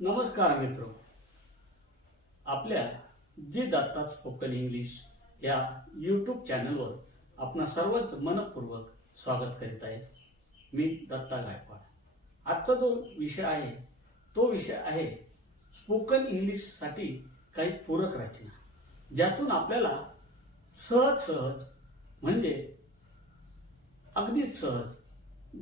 नमस्कार मित्र. आपल्या जी दत्ता स्पोकन इंग्लिश या यूट्यूब चॅनलवर आपणा सर्वच मनपूर्वक स्वागत करीत आहे. मी दत्ता गायकवाड. आजचा जो विषय आहे तो विषय आहे स्पोकन इंग्लिशसाठी काही पूरक रचना. ज्यातून आपल्याला सहज सहज म्हणजे अगदीच सहज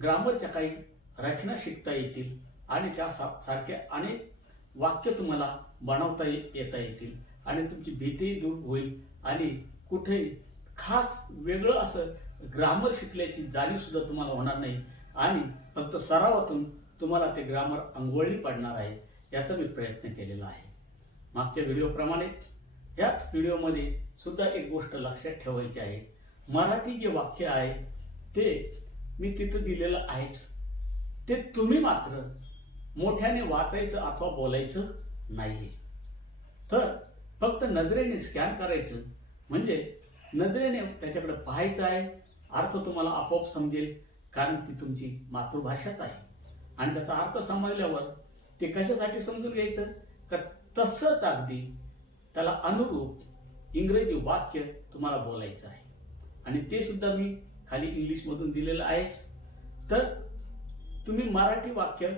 ग्रामरच्या काही रचना शिकता येतील. आणि त्या सा- सारखे अनेक वाक्य तुम्हाला बनवता येता येतील. आणि तुमची भीती दूर होईल. आणि कुठेही खास वेगळं असं ग्रामर शिकल्याची जाणीवसुद्धा तुम्हाला होणार नाही. आणि फक्त सरावातून तुम्हाला ते ग्रामर अंघोळणी पडणार आहे याचा मी प्रयत्न केलेला आहे. मागच्या व्हिडिओप्रमाणे याच व्हिडिओमध्ये सुद्धा एक गोष्ट लक्षात ठेवायची आहे. मराठी जे वाक्य आहे ते मी तिथं दिलेलं आहेच. ते तुम्ही मात्र मोठ्याने वाचायचं अथवा बोलायचं नाही तर फक्त नजरेने स्कॅन करायचं म्हणजे नजरेने त्याच्याकडे पाहायचं आहे अर्थ तुम्हाला आपोआप समजेल कारण ती तुमची मातृभाषाच आहे. आणि त्याचा अर्थ समजल्यावर ते कशासाठी समजून घ्यायचं? का तसंच अगदी त्याला अनुरूप इंग्रजी वाक्य तुम्हाला बोलायचं आहे. आणि ते सुद्धा मी खाली इंग्लिशमधून दिलेलं आहेच. तर तुम्ही मराठी वाक्य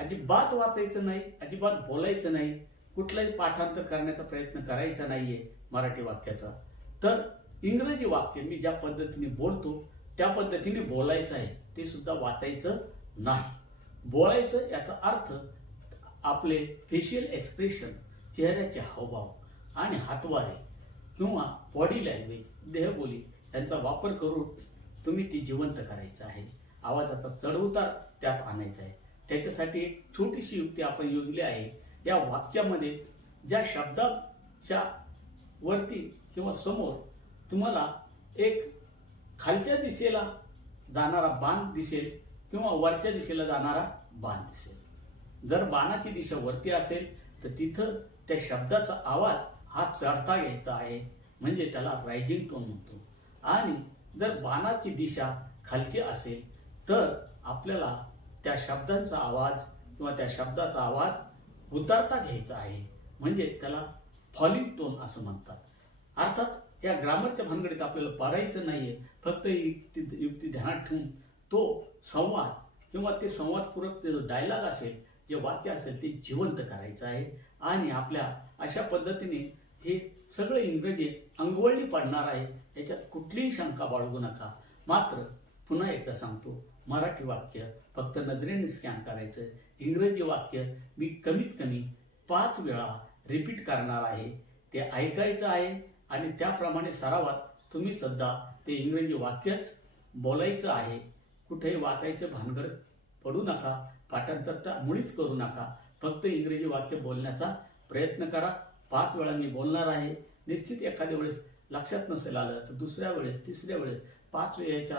अजिबात वाचायचं नाही अजिबात बोलायचं नाही कुठलंही पाठांतर करण्याचा प्रयत्न करायचा नाहीये मराठी वाक्याचा. तर इंग्रजी वाक्य मी ज्या पद्धतीने बोलतो त्या पद्धतीने बोलायचं आहे ते सुद्धा वाचायचं नाही. बोलायचं याचा अर्थ आपले फेशियल एक्सप्रेशन चेहऱ्याचे हावभाव आणि हातवारे किंवा बॉडी लँग्वेज देहबोली यांचा वापर करून तुम्ही ती जिवंत करायचं आहे. आवाजाचा चढउतार त्यात आणायचा आहे. त्याच्यासाठी एक छोटीशी युक्ती आपण योजली आहे. या वाक्यामध्ये ज्या शब्दाच्या वरती किंवा समोर तुम्हाला एक खालच्या दिशेला जाणारा बाण दिसेल किंवा वरच्या दिशेला जाणारा बाण दिसेल. जर बाणाची दिशा वरती असेल तर तिथं त्या शब्दाचा आवाज हा चढता घ्यायचा आहे. म्हणजे त्याला रायझिंग टोन म्हणतो. आणि जर बाणाची दिशा खालची असेल तर आपल्याला त्या शब्दांचा आवाज किंवा त्या शब्दाचा आवाज उतरता घ्यायचा आहे. म्हणजे त्याला फॉलिंग टोन असं म्हणतात. अर्थात या ग्रामरच्या भानगडीत आपल्याला पडायचं आहे फक्त युक्ती युक्ती ध्यानात ठेवून तो संवाद किंवा ते संवादपूरक ते डायलॉग असेल जे वाक्य असेल ते जिवंत करायचं आहे. आणि आपल्या अशा पद्धतीने हे सगळं इंग्रजी अंगवळणी पडणार आहे. याच्यात कुठलीही शंका बाळगू नका. मात्र पुन्हा एकदा सांगतो मराठी वाक्य फक्त नजरेने स्कॅन करायचं. इंग्रजी वाक्य मी कमीत कमी पाच वेळा रिपीट करणार आहे. ते ऐकायचं आहे आणि त्याप्रमाणे सरावात तुम्ही सध्या ते इंग्रजी वाक्यच बोलायचं आहे. कुठेही वाचायचं भानगड पडू नका पाठांतर तर मुळीच करू नका. फक्त इंग्रजी वाक्य बोलण्याचा प्रयत्न करा. पाच वेळा मी बोलणार आहे. निश्चित एखाद्या वेळेस लक्षात नसेल आलं तर दुसऱ्या वेळेस तिसऱ्या वेळेस पाच वेळेच्या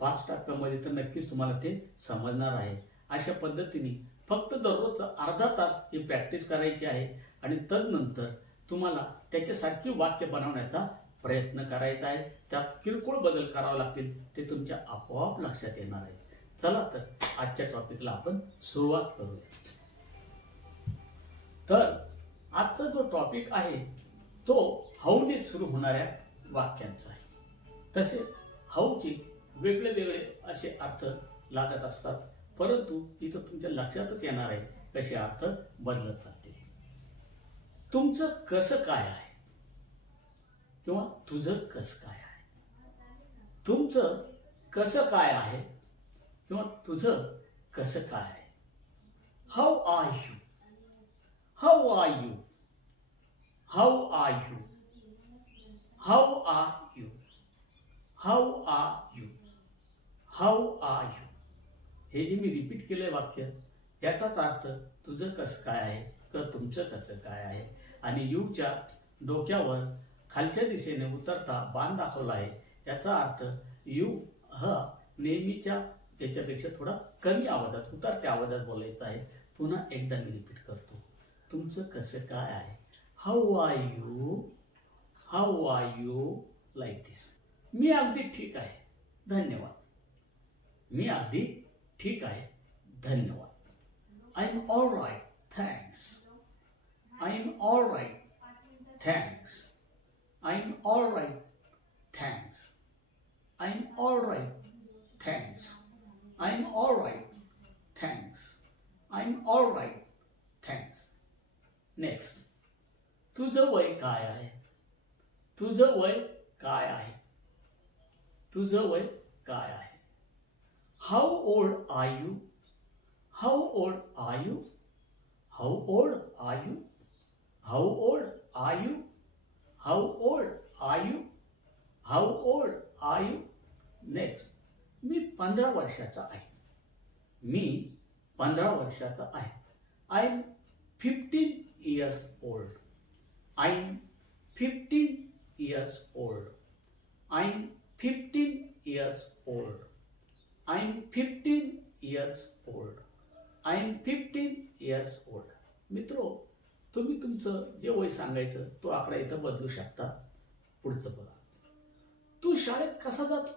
पाच टप्प्यामध्ये तर नक्कीच तुम्हाला ते समजणार आहे. अशा पद्धतीने फक्त दररोज अर्धा तास ही प्रॅक्टिस करायची आहे आणि तदनंतर तुम्हाला त्याच्यासारखी वाक्य बनवण्याचा प्रयत्न करायचा आहे. त्यात किरकोळ बदल करावे लागतील ते तुमच्या आपोआप लक्षात येणार आहे. चला तर आजच्या टॉपिकला आपण सुरुवात करूया. तर आजचा जो टॉपिक आहे तो हौने सुरू होणाऱ्या वाक्यांचा आहे. तसे हौची वेगळे वेगळे असे अर्थ लागत असतात. परंतु इथं तुमच्या लक्षातच येणार आहे कसे अर्थ बदलत चालतील. तुमचं कसं काय आहे? किंवा तुझं कसं काय आहे? तुमचं कसं काय आहे? किंवा तुझं कसं काय आहे? How are you how are you how are you how are you how are you how are you हे जे मी रिपीट केलंय वाक्य याचाच अर्थ तुझं कसं काय आहे किंवा तुमचं कसं काय आहे? आणि यूच्या डोक्यावर खालच्या दिशेने उतरता बाण दाखवला आहे. याचा अर्थ यू हा नेहमीच्या याच्यापेक्षा थोडा कमी आवाजात उतरत्या आवाजात बोलायचं आहे. पुन्हा एकदा मी रिपीट करतो. तुमचं कसं काय आहे? How are you how are you like this मी अगदी ठीक आहे. धन्यवाद. मी अगदी ठीक आहे धन्यवाद I am all right Thanks. I'm all right. Thanks. I'm all right. Thanks. I'm all right. Thanks. I'm all right. Thanks. I'm all right. Thanks. Next. तुझं वय काय आहे तुझं वय काय आहे तुझं वय काय आहे How old are you? How old are you? How old are you? How old are you? How old are you? How old are you? Next, मी पंधरा वर्षाचा आहे मी पंधरा वर्षाचा आहे I am fifteen years old I am fifteen years old I am fifteen years old I am fifteen years old I am fifteen years old मित्रो तुम्ही तुमचं जे वय सांगायचं तो आकडा इथं बदलू शकता. पुढचं बघा. तू शाळेत कसा जातो?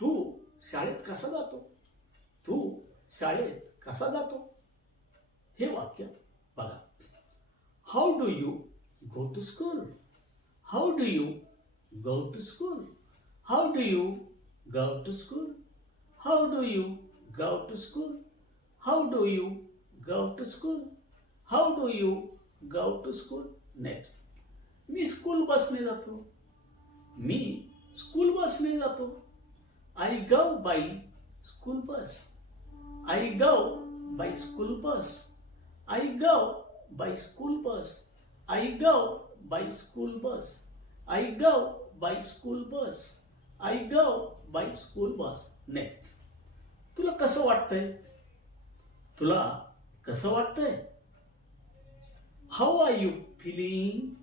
तू शाळेत कसा जातो? तू शाळेत कसा जातो? हे वाक्य बघा. How do you go to school how do you go to school how do you go to school how do you go to school how do you go to school how do you go to school next me school बसने जातो मी school बसने जातो I go by school bus I go by school bus I go by school bus I go by school bus I go by school bus I go by school bus next तुला कसं वाटतंय? तुला कसं वाटतंय? How are you feeling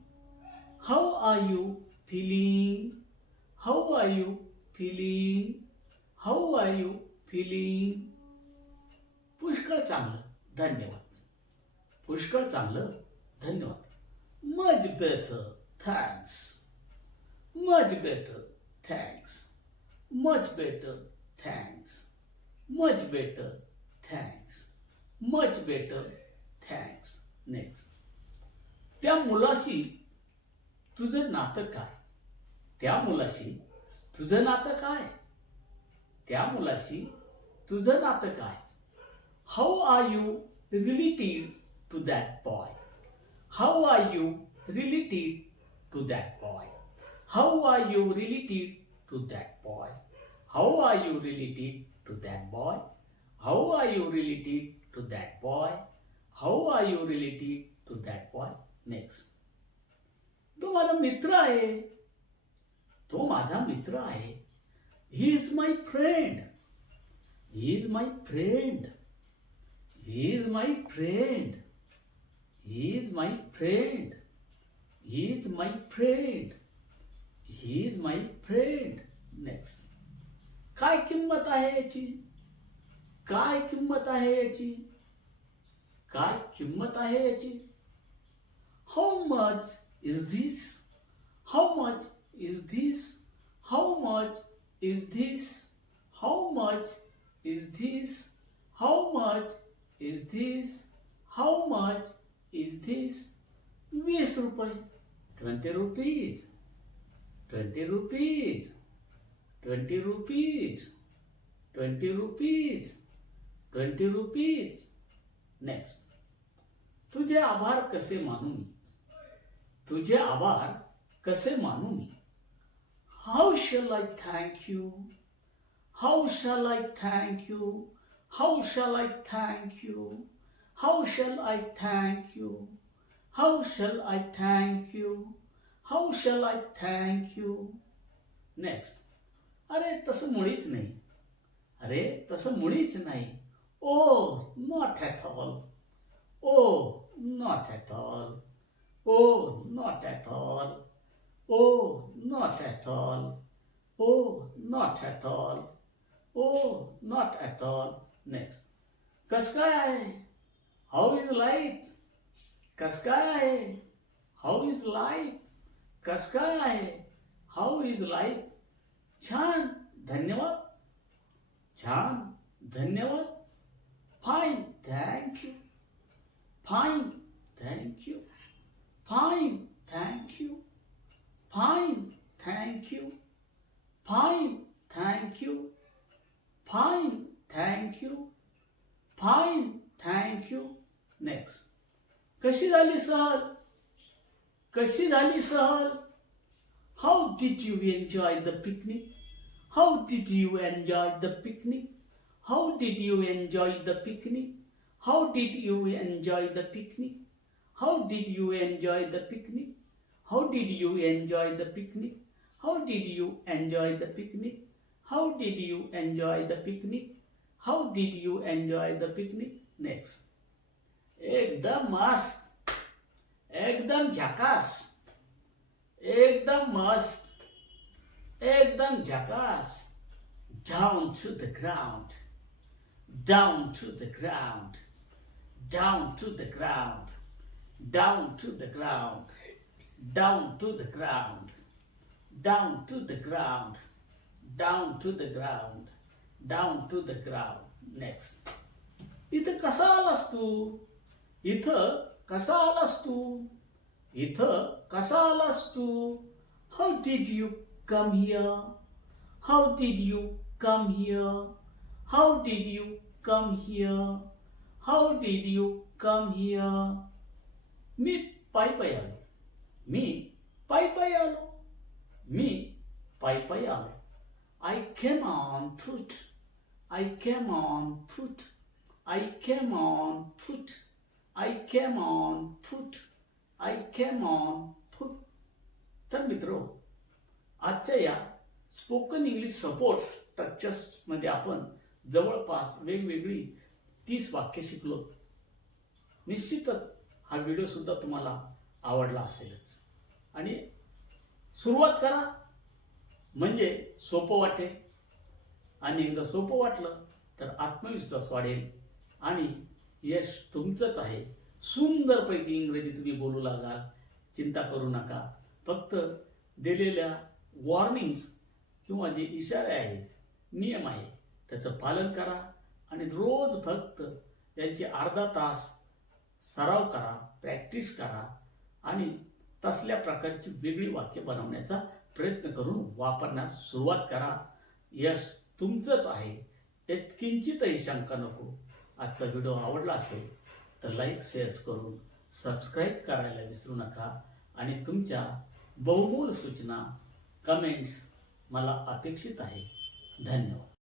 how are you feeling how are you feeling how are you feeling पुष्कळ चांगलं. धन्यवाद. पुष्कळ चांगलं. धन्यवाद. Much better thanks much better thanks much better thanks much better thanks much better thanks next त्या मुलाशी तुझं नातं काय? त्या मुलाशी तुझं नातं काय? त्या मुलाशी तुझं नातं काय? How are you related to that boy how are you related to that boy how are you related to that boy how are you related to that boy how are you related to that boy how are you related to that boy next तो माझा मित्र आहे. तो माझा मित्र आहे. He is my friend he is my friend he is my friend he is my friend he is my friend he is my friend next काय किंमत आहे याची? काय किंमत आहे याची? काय किंमत आहे याची? How much is this how much is this how much is this how much is this how much is this how much is this वीस रुपये. Twenty rupees twenty rupees twenty rupees twenty rupees twenty rupees. Next तुझे आभार कसे मानू मी? तुझे आभार कसे मानू मी? How shall I thank you how shall I thank you how shall I thank you how shall I thank you how shall I thank you how shall I thank you next अरे तसं मुळीच नाही. अरे तसं मुळीच नाही. ओ not at all oh not at all oh not at all oh not at all oh not at all oh not at all next कस काय? आहे हाऊ इज लाईफ कस काय? आहे हाऊ इज लाईफ कस काय? आहे हाऊ इज लाईफ छान धन्यवाद. छान धन्यवाद. Fine thank you fine thank you fine thank you fine thank you fine thank you fine thank you fine thank you next कशी झाली सहल? कशी झाली सहल? How did you enjoy the picnic? How did you enjoy the picnic? How did you enjoy the picnic? How did you enjoy the picnic? How did you enjoy the picnic? How did you enjoy the picnic? How did you enjoy the picnic? How did you enjoy the picnic? How did you enjoy the picnic? Next. एकदम egg एकदम झकास एकदम मस्त एकदम झकास down to the ground, down to the ground, down to the ground, down to the ground, down to the ground, down to the ground, down to the ground, down to the ground. Next. इथं कसा आलास तू इथं कसा इथं कसा आलास तू how did you come here how did you come here how did you come here how did you come here मी पायी पायी आलो मी पायी पायी आलो मी पायी पायी आलो I came on foot I came on foot I came on foot I came on foot I came on foot तर मित्र आजच्या या स्पोकन इंग्लिश सपोर्ट स्ट्रक्चर्समध्ये आपण जवळपास वेगवेगळी तीस वाक्य शिकलो. निश्चितच हा व्हिडिओसुद्धा तुम्हाला आवडला असेलच. आणि सुरुवात करा. म्हणजे सोपं वाटेल. आणि एकदा सोपं वाटलं तर आत्मविश्वास वाढेल. आणि यश तुमचंच आहे. सुंदरपैकी इंग्रजी तुम्ही बोलू लागाल. चिंता करू नका. फक्त दिलेल्या वॉर्निंग्स किंवा जे इशारे आहेत नियम आहे त्याचं पालन करा आणि रोज फक्त यांची अर्धा तास सराव करा प्रॅक्टिस करा आणि तसल्या प्रकारची वेगळी वाक्य बनवण्याचा प्रयत्न करून वापरण्यास सुरुवात करा. यश तुमचंच आहे. यात किंचितही शंका नको. आजचा व्हिडिओ आवडला असेल तर लाईक शेअर्स करून सबस्क्राईब करायला विसरू नका. आणि तुमच्या बहुमूल सूचना कमेंट्स मला अपेक्षित आहे. धन्यवाद.